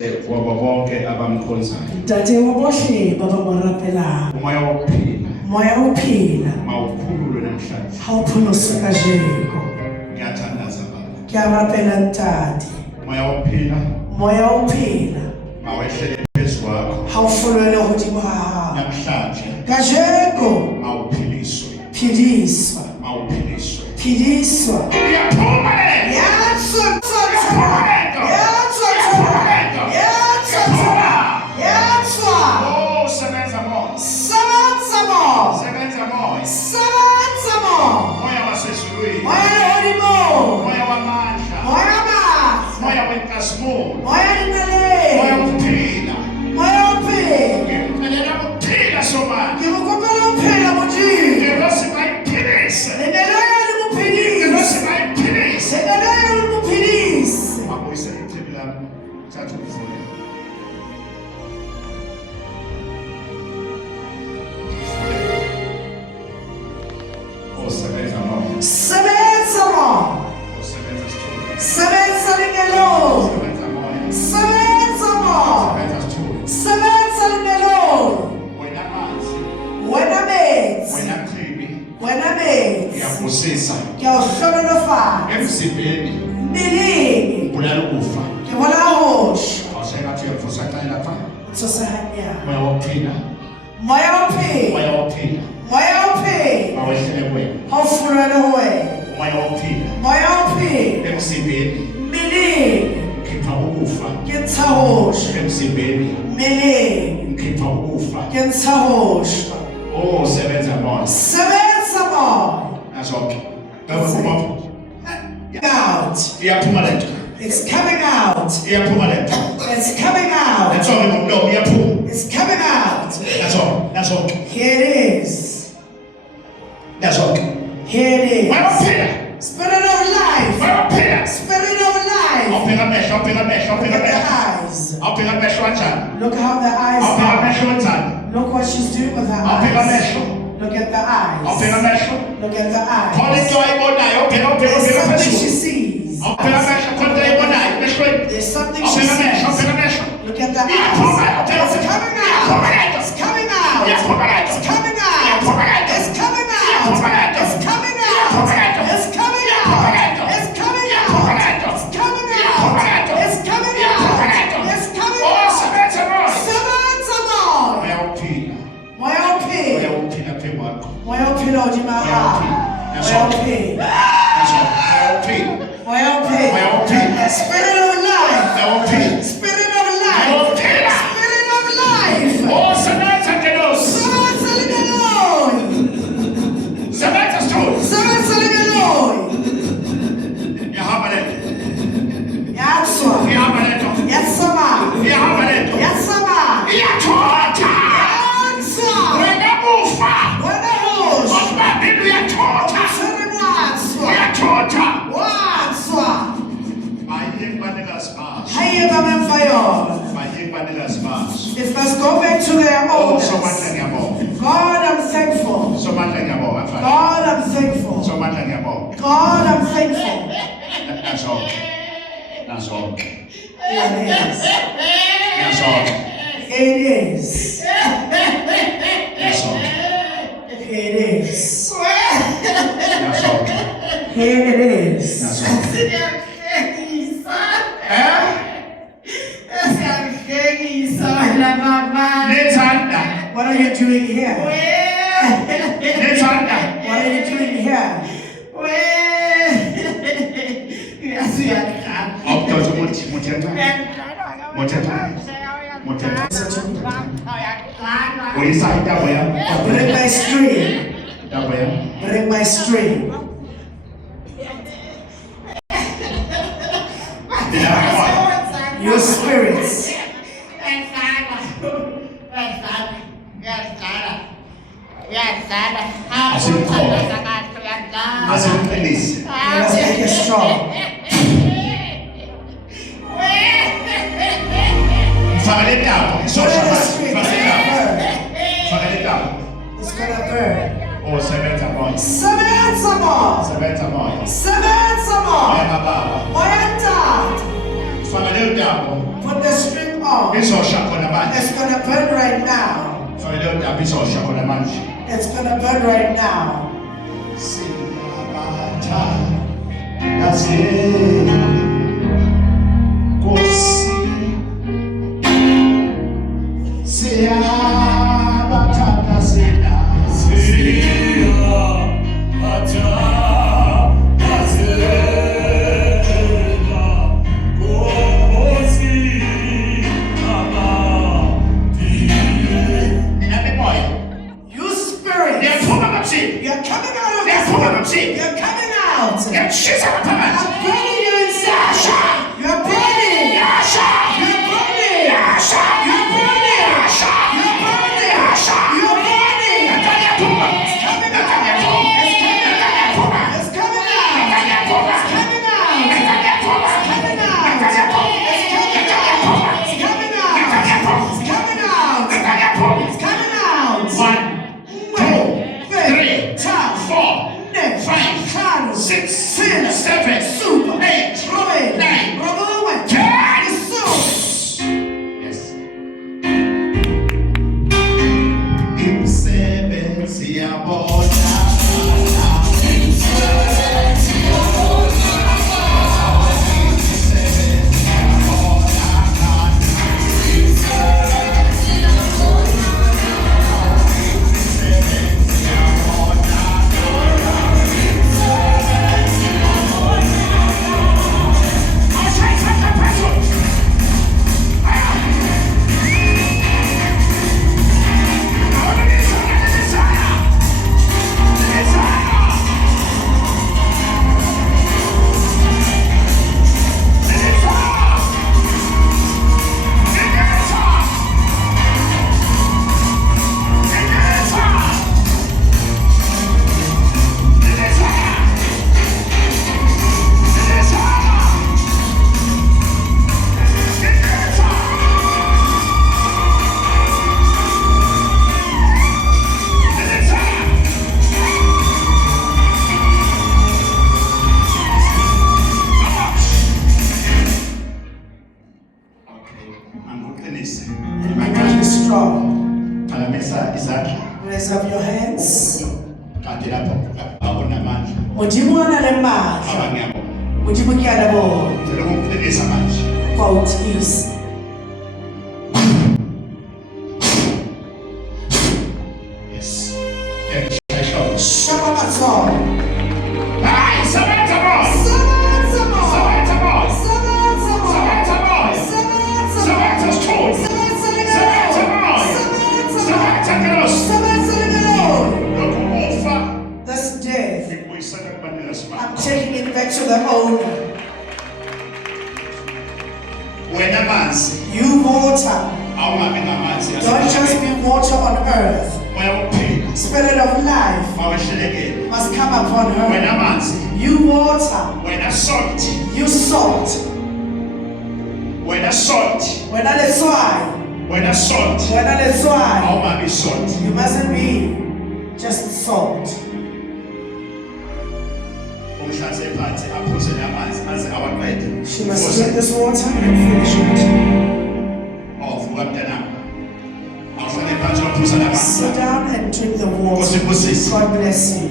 Wabo bonke abamkhonzayo. Dadewabo bohle ba ba mo rapelang. Umoya wokuphila. Moya wokuphila. Mawukhululwe namhlanje. Ha o pholosa kajeko. Ngiyathandaza baba. Ke a rapela Ntate. Umoya wokuphila. Moya wokuphila. Mawehlele phezu kwakho. Ha o folele hodimo ha hao. Namhlanje Kajeko mawuphiliswe. philiswa. Mawuphiliswe. Philiswa. Uyaphuma le. Yatswa Oh, sebenza moya. Sebenza moya. Moya wasezulwini. Moya wamandla. Moya wenkazimulo. Moya wokuphila. Ngikucelela ukuphila somandla. Ngelosi bayiphilise. Ngelosi bayiphilise. Mabuyise ithebu lami. Thatha ukuvula. Osebenza moya. Sebenza moya. Osebenza sithunga. Sebenza lingelo. Sebenza moya. Sebenza moya. Sebenza sithunga. Sebenza lingelo. Wena manzi. Wena methi. Wena chibi. Wena methi. Ngiyabusisa. Ngiyawuhlonelofana. Emzimbeni. Mbilini. Bulala ukufa. Ngibona hosha. Awusengathi uyavusa xa lapha. Sosahanya. Moya wokuphila. Moya wokuphila. Moya wokuphila. Moya wokuphila. Mawehlele kuwena. Hawufulele wena. Moya wokuphila. Moya wokuphila. Emzimbeni. Mbilini. Khipha ukufa. Ngenza hosha. Emzimbeni. Mbilini. Ngikhipha ukufa. Ngenza hosha. Oh, sebenza moya. Sebenza moya. Nazonke. Ngaphuma. Out. Iyaphuma lento. It's coming out. Iyaphuma lento. It's coming out. Nazonke ngomlomo iyaphuma. It's coming out. Nazonke. Here it is. Nazonke. Here it is. Moya wokuphila. Spirit of life. Moya wokuphila. Spirit of life. Awubheka amehlo, awubheka amehlo, Look awubheka at the amehlo. eyes. Awubheka amehlo kanjani? Look how the eyes Awubheka are. amehlo kanjani? Look what she's doing with her Awubheka eyes. amehlo. Look at the Awubheka eyes. amehlo. Look at the Khona eyes. into ayibonayo, awubheka There's something she phezulu. sees. Awubheka amehlo, khona into ayibonayo emehlweni. There's something she Awubheka amehlo, sees. awubheka amehlo. Look at the Iyaphuma, eyes. awubheka It's amehlo. coming Iyaphuma out. lento. It's coming out. Iyaphuma lento. It's coming out. Iyaphuma lento. It's coming out. Iyaphuma lento. It's coming out. Iyaphuma lento. It's coming Iyaphuma out. lento. It's coming Iyaphuma out. lento. It's coming Iyaphuma out. lento. It's coming Iyaphuma out. lento. It's coming Oh, out. sebenza moya. Sebenza moya. Moya wokuphila. Moya Moya wokuphila. wokuphila phezu kwakho. Moya wokuphila udima ha. Moya wokuphila. Nazonke. Moya wokuphila. Moya wokuphila. Moya wokuphila. Spirit of life. Moya wokuphila. Spirit of life. Moya wokuphila. Spirit of life. Oh, sebenza ngelosi. Sebenza lingelo. Sebenza sithunga. Sebenza lingelo. Iyahamba lento. Yatswa. Iyahamba lento. Yatsama. Iyahamba lento. Yatsama. Iyathotha. Yatswa. Wena ufa. Wena hosha. Osibambile uyathotha. Watswa. Uyathotha. Watswa. Baye kubanikazi bazo. Haye bamemfayo. Baye kubanikazi bazo. It must go back to their Oh, owners. somandla ngiyabonga. God, I'm thankful. Somandla ngiyabonga mfana. God, I'm thankful. Somandla ngiyabonga. God, I'm thankful. Nazonke. Nazonke. It is. Nazonke. It is. Nazonke. It is. Nazonke. Here it is. Nazonke. Nethanda. What are you doing here? Nethanda. What are you doing here? Awudosa umuthi muthetha. Muthetha. Muthetha. Uyisa intabo yami. Bring my stream. Intabo yami. Bring my stream. Your spirits. Asimqinise. Let's make it strong. Faka le tabo. Isosha manje. Faka le tabo. Faka le tabo. It's gonna burn. Oh, sebenza moya. Sebenza moya. Sebenza moya. Sebenza Moya moya. kababa. Moya Tata. Faka le tabo. Put the string on. izosha khona manje. It's gonna burn right now. So leyo ndaba izosha khona manje. It's gonna burn right now. Siyabatha nase Kosi siyabatha nase You spirit, you're coming out of this one. You're coming out. I'm burning you inside. You're burning. You're burning. You're burning. You're burning. You're burning. It's coming out. It's coming out. It's coming out. It's coming out. It's coming out. It's coming out. It's coming out. It's coming out. 1, 2, 3, 4, 5, 6, 7, 8, 9, 10. Yes. Imsebenzi yabona. My God is strong. Phakamisa izandla. Raise up your hands. Kanti lapho awona amandla. Mujibona le mandla. Abangiyabona. Mujibukela bona. Ngicela ukuqinisa manje. Quote is. Yes. Ngiyashaya. Shaka matsolo. Hayi, sebenza boss. Sebenza more. Sebenza boss. Sebenza more. Sebenza boss. Sebenza Sebenza more. strong. Sebenza Sebenza ligalo. boss. Sebenza Sebenza gross. Sebenza ligalo. Lokhu ufa This death, ngikuyisela kubantu I'm basimama. taking it back to the owner. Wena manzi You water. awungabi ngamanzi. Don't just be water on earth. Moya wokuphila Spirit of life mawehlelekile. must come upon her. Wena manzi, You water. wena salt, You salt. wena salt, Wena letswai. wena salt. Wena letswai. Awungabi salt. You mustn't be just salt. Umhlanze phansi aphuze amanzi aze awaqede. She must drink this water and finish it. Awuvuka mntanami. Awuhlale phansi waphuza amanzi. Sit down and drink the water. Nkosi imbusise. God bless you.